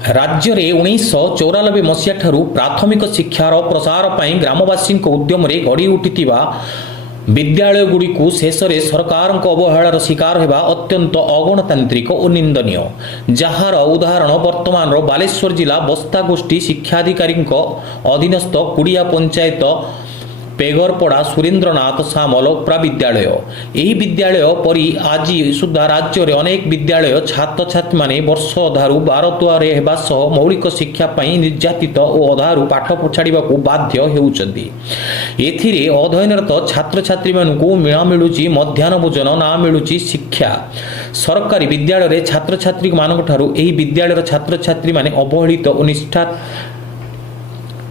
राज्य में 1994 मसीहा ठारू प्राथमिक शिक्षार प्रसार पर ग्रामवासी उद्यम गढ़ी उठी विद्यालय गुड़ी शेष में सरकार अवहेलार शिकार होगा अत्यंत अगणतांत्रिक और निंदनीय जार उदाहरण वर्तमान बालेश्वर जिला बस्ता गोष्ठी शिक्षाधिकारी अधीनस्थ कुड़िया पंचायत पेगरपड़ा सुरेंद्रनाथ सामल प्राविद्यालय यही विद्यालय परी आज सुधा राज्य में अनेक विद्यालय छात्र छात्री माने वर्ष अधारू बार दुआरे होगा सह मौलिक शिक्षा निर्यातित और अधारू पाठ छाड़ा बाध्य होउछंती। एथिरे अध्ययनरत छात्र छात्री मानू मिला मिलुची मध्याह्न भोजन ना मिलुची शिक्षा सरकारी विद्यालय छात्र छात्री मानक ठारू एही विद्यालय छात्र छात्री माने अवहेलित और निष्ठा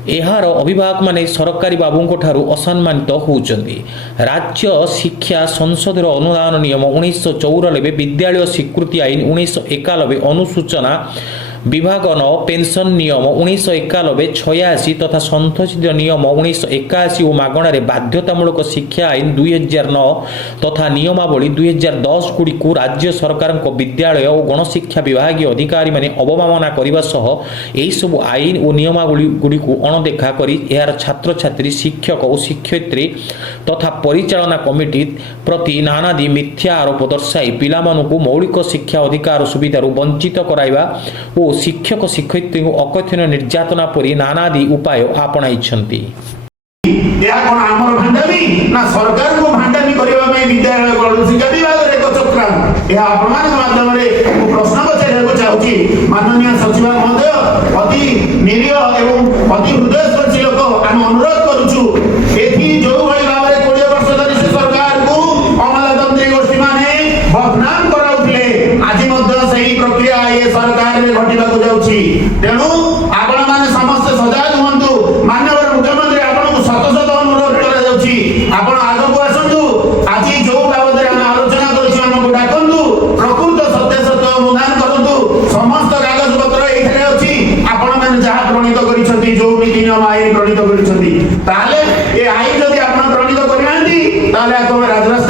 एहार अभिभावक माने सरकारी बाबू ठारू असम्मानित होउचंदी। राज्य शिक्षा संसद अनुदान नियम 1994 विद्यालय स्वीकृति आईन 1991 अनुसूचना विभाग पेंशन नियम 1991 86 तथा संशोधित नियम 1981 और मागणारे बाध्यतामूलक शिक्षा आईन 2009 तथा नियमावली 2010 गुड़ी को राज्य सरकार विद्यालय और गणशिक्षा विभाग अधिकारी माने अवमानना करने सह यही सब आईन और नियमावली गुड़ी को अणदेखा कर यार छात्र छात्री शिक्षक और शिक्षयित्री तथा परिचालना कमिटी प्रति नानादी मिथ्या आरोप दर्शाई पिलामानकु मौलिक शिक्षा अधिकार सुविधा वंचित कराइबा और शिक्षक शिक्षयित्री अकथन निर्यातना परी नानादी उपाय आपणाइछंती। या कोन हमर भांडामी ना सरकार को भांडामी करिवा में विद्यालय गण शिक्षा विभाग रे एक चक्रांत या प्रमाण माध्यम रे प्रश्न पचारको चाहूची माननीय सचिव महोदय अति निरीह एवं अति हृदयस्पर्शी लोक हम अनुरोध करूछु एथि जो भली भाबरे 20 वर्ष धरि सरकार को अमलातंत्री गोष्ठी माने बदनाम कराउथिले आज मध्य सही प्रक्रिया ये सरकार रे घटिबा को जाउची तेनु आपण माने समस्त सजाग हुंतु माननीय मुख्यमंत्री आपण को शत शत अनुरोध करा जाउची आपण आगो को आसंतु आज जो बाबद रे हम आलोचना करूची हमको डाकंतु प्रकृत सत्य सत्य अनुदान करंतु समस्त कागज पत्र एथरे अछि आपण माने जहा प्रणीत करिसथि जो नीति नियम आईन प्रणीत करिसथि ताले ए आईन जदि आपण प्रणीत करिनांती ताले आपण राजरास्ता